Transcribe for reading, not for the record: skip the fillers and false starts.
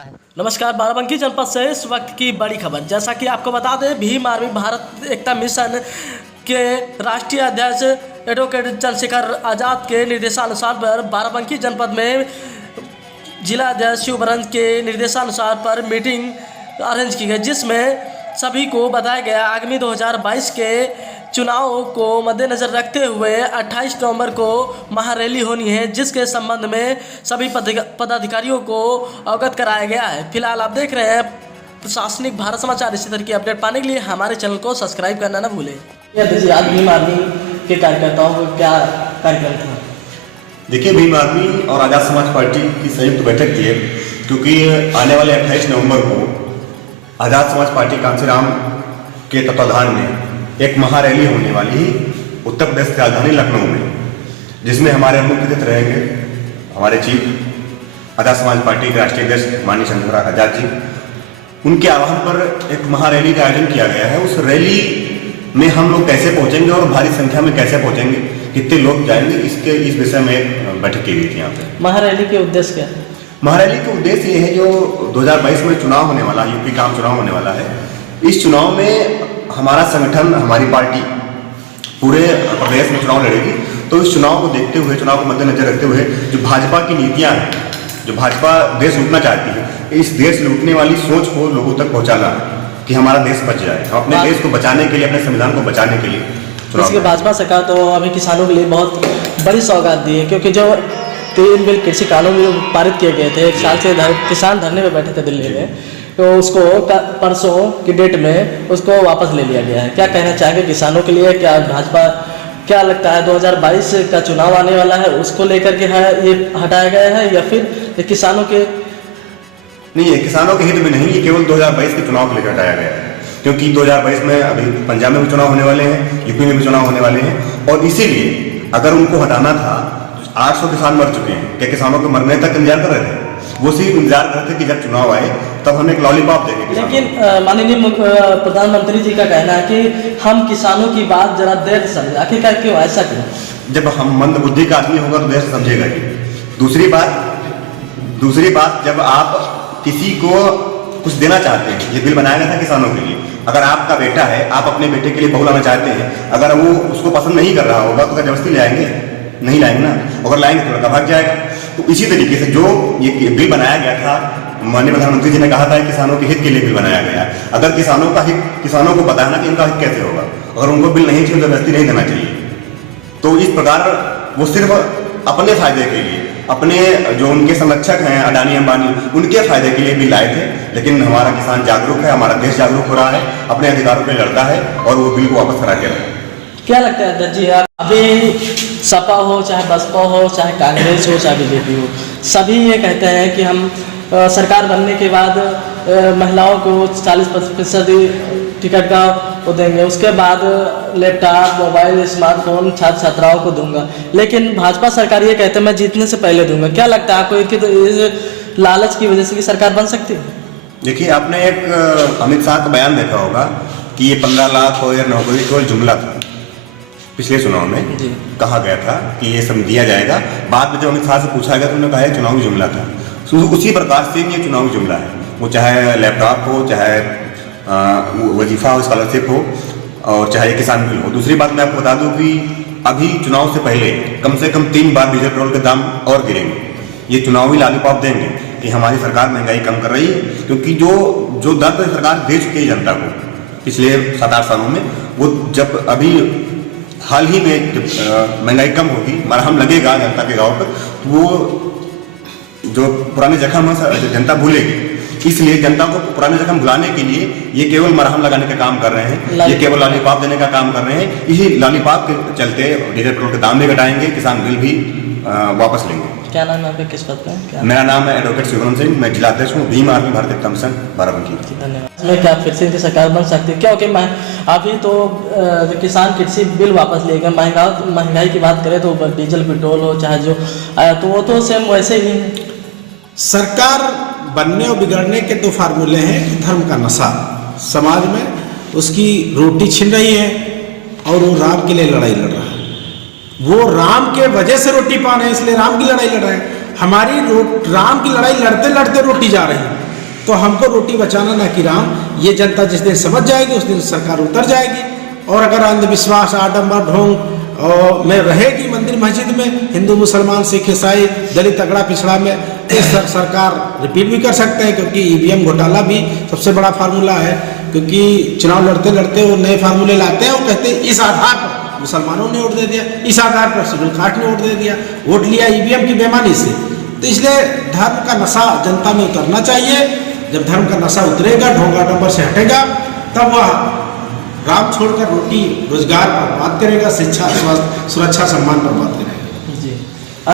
सकता है। नमस्कार, बाराबंकी जनपद से इस वक्त की बड़ी खबर। जैसा कि आपको बता दें, भीम आर्मी भारत एकता मिशन के राष्ट्रीय अध्यक्ष एडवोकेट चंद्रशेखर आज़ाद के निर्देशानुसार पर बाराबंकी जनपद में जिला अध्यक्ष शिवबरंज के निर्देशानुसार पर मीटिंग अरेंज की गई, जिसमें सभी को बताया गया आगामी 2022 के चुनाव को मद्देनज़र रखते हुए 28 नवंबर को महारैली होनी है, जिसके संबंध में सभी पदाधिकारियों को अवगत कराया गया है। फिलहाल आप देख रहे हैं प्रशासनिक भारत समाचार। इसी तरह की अपडेट पाने के लिए हमारे चैनल को सब्सक्राइब करना न भूलें। आज भीम आर्मी के कार्यकर्ताओं को क्या कार्यक्रम था? देखिए, भीम आर्मी और आज़ाद समाज पार्टी की संयुक्त बैठक की है, क्योंकि आने वाले 28 नवंबर को आज़ाद समाज पार्टी कांसीराम के तत्वाधान में एक महारैली होने वाली है उत्तर प्रदेश की राजधानी लखनऊ में, जिसमें हमारे मुख्य अतिथि रहेंगे हमारे चीफ आज़ाद समाज पार्टी के राष्ट्रीय अध्यक्ष माननीय शंकर आज़ाद जी। उनके आह्वान पर एक महारैली का आयोजन किया गया है। उस रैली में हम लोग कैसे पहुंचेंगे और भारी संख्या में कैसे पहुंचेंगे, कितने लोग जाएंगे, इस विषय में बैठक की गई थी यहाँ पे। महारैली के उद्देश्य क्या है? महारैली का उद्देश्य ये है, जो 2022 में चुनाव होने वाला है, यूपी का आम चुनाव होने वाला है। इस चुनाव में हमारा संगठन, हमारी पार्टी पूरे प्रदेश में चुनाव लड़ेगी। तो इस चुनाव को देखते हुए, चुनाव को मद्देनजर रखते हुए, जो भाजपा की नीतियाँ हैं, जो भाजपा देश लूटना चाहती है, इस देश लूटने वाली सोच को लोगों तक पहुँचाना कि हमारा देश बच जाए, अपने देश को बचाने के लिए, अपने संविधान को बचाने के लिए। इसके भाजपा सरकार तो अभी किसानों के लिए बहुत बड़ी सौगात दी है, क्योंकि जो 3 बिल कृषि कानून पारित किए गए थे, 1 साल से किसान धरने में बैठे थे दिल्ली में, तो उसको परसों की डेट में उसको वापस ले लिया गया है। क्या कहना चाहेंगे किसानों के लिए? क्या भाजपा, क्या लगता है 2022 का चुनाव आने वाला है, उसको लेकर के ये हटाया गया है, या फिर किसानों के? नहीं, ये किसानों के हित में नहीं, ये केवल 2022 के चुनाव को लेकर हटाया गया है, क्योंकि 2022 में अभी पंजाब में भी चुनाव होने वाले हैं, यूपी में भी चुनाव होने वाले हैं, और इसीलिए अगर उनको हटाना था, 800 किसान मर चुके हैं। क्या किसानों के मरने तक इंतजार कर रहे थे? वो सिर्फ इंतजार कर रहे थे कि जब चुनाव आए तब हम एक लॉलीपॉप देंगे। लेकिन माननीय प्रधानमंत्री जी का कहना है कि हम किसानों की बात जरा देर से समझे। आखिरकार क्यों, ऐसा क्यों? जब हम मंद बुद्धि का आदमी होगा तो देर से समझेगा ही। दूसरी बात, जब आप किसी को कुछ देना चाहते हैं, ये बिल बनाया गया था किसानों के लिए। अगर आपका बेटा है, आप अपने बेटे के लिए बहू लाना चाहते हैं, अगर वो उसको पसंद नहीं कर रहा होगा तो क्या जबरदस्ती ले आएंगे? नहीं लाएंगे ना। अगर लाएंगे तो लड़का भाग जाएगा। तो इसी तरीके से जो ये बिल बनाया गया था, माननीय प्रधानमंत्री जी ने कहा था कि किसानों के हित के लिए बिल बनाया गया। अगर किसानों का हित, किसानों को पता है ना कि इनका हित कैसे होगा, अगर उनको बिल नहीं चाहिए तो जबरदस्ती नहीं देना चाहिए। तो इस प्रकार वो सिर्फ अपने फायदे के लिए, अपने जो उनके संरक्षक हैं अडानी अंबानी, उनके फायदे के लिए बिल लाए थे। लेकिन हमारा किसान जागरूक है, हमारा देश जागरूक हो रहा है, अपने अधिकारों के लिए लड़ता है और वो बिल को वापस करा के रहा है। क्या लगता है अध्यक्ष जी, अभी सपा हो, चाहे बसपा हो, चाहे कांग्रेस हो, चाहे बीजेपी हो, सभी ये कहते हैं कि हम सरकार बनने के बाद महिलाओं को 40% टिकट का वो देंगे, उसके बाद लैपटॉप, मोबाइल, स्मार्टफोन छात्र छात्राओं को दूंगा। लेकिन भाजपा सरकार ये कहते हैं मैं जीतने से पहले दूंगा। क्या लगता है आपको, इनकी तो इस लालच की वजह से की सरकार बन सकती है? देखिए, आपने एक अमित शाह का बयान देखा होगा कि ये 15 लाख और नौकरी केवल जुमला था। पिछले चुनाव में कहा गया था कि ये सब दिया जाएगा। बाद में जब अमित शाह से पूछा गया तो उन्होंने कहा चुनावी जुमला था। उसी प्रकार से ये चुनावी जुमला है, वो चाहे लैपटॉप हो, चाहे वजीफा हो, स्कॉलरशिप हो, और चाहे किसान बिल हो। दूसरी बात मैं आपको बता दूं कि अभी चुनाव से पहले कम से कम 3 बार डीजल पेट्रोल के दाम और गिरेंगे। ये चुनावी लॉलीपॉप देंगे कि हमारी सरकार महंगाई कम कर रही है, क्योंकि जो दर पर सरकार दे चुकी है जनता को पिछले 7-8 सालों में, वो जब अभी हाल ही में जब महंगाई कम होगी, मरहम लगेगा जनता के गाँव पर, वो जो पुराने जख्म है जनता भूलेगी। इसलिए जनता को पुराने जख्म भुलाने के लिए ये केवल मरहम लगाने का काम कर रहे हैं, ये केवल लॉलीपॉप देने का काम कर रहे हैं। इसी लॉलीपॉप के चलते डीजल पेट्रोल के दाम भी घटाएंगे, किसान बिल भी वापस लेंगे। क्या नाम है आपका, किस पद पर? मेरा नाम है एडवोकेट शिवबरंज सिंह, मैं जिला अध्यक्ष हूँ भीम आर्मी भारत एकता मिशन बाराबंकी। धन्यवाद। इसमें क्या फिर से इनकी सरकार बन सकती है? क्योंकि मैं अभी तो किसान कृषि बिल वापस ले गए। महंगाई की बात करें तो डीजल पेट्रोल हो, चाहे जो आया, तो वो तो सेम वैसे ही। सरकार बनने और बिगड़ने के 2 फार्मूले हैं। धर्म का नशा समाज में, उसकी रोटी छिन रही है और वो राम के लिए लड़ाई लड़ रहा है। वो राम के वजह से रोटी पाने, इसलिए राम की लड़ाई लड़ रहे हैं। हमारी राम की लड़ाई लड़ते लड़ते रोटी जा रही है। तो हमको रोटी बचाना ना कि राम, ये जनता जिस दिन समझ जाएगी उस दिन सरकार उतर जाएगी। और अगर अंधविश्वास, आडंबर, ढोंग में रहेगी मंदिर मस्जिद में, हिंदू मुसलमान सिख ईसाई दलित अगड़ा पिछड़ा में, इस सरकार रिपीट भी कर सकते हैं, क्योंकि ईवीएम घोटाला भी सबसे बड़ा फार्मूला है। क्योंकि चुनाव लड़ते लड़ते वो नए फार्मूले लाते हैं और कहते हैं इस आधार पर मुसलमानों ने वोट दे दिया, इस आधार पर शेड्यूल कास्ट ने वोट दे दिया, वोट लिया ईवीएम की बेईमानी से। तो इसलिए धर्म का नशा जनता में उतरना चाहिए। जब धर्म का नशा उतरेगा, ढोंग आडंबर से हटेगा, तब वह राम छोड़कर रोटी रोजगार पर बात करेगा, शिक्षा, स्वास्थ्य, सुरक्षा, सम्मान पर बात करेगा।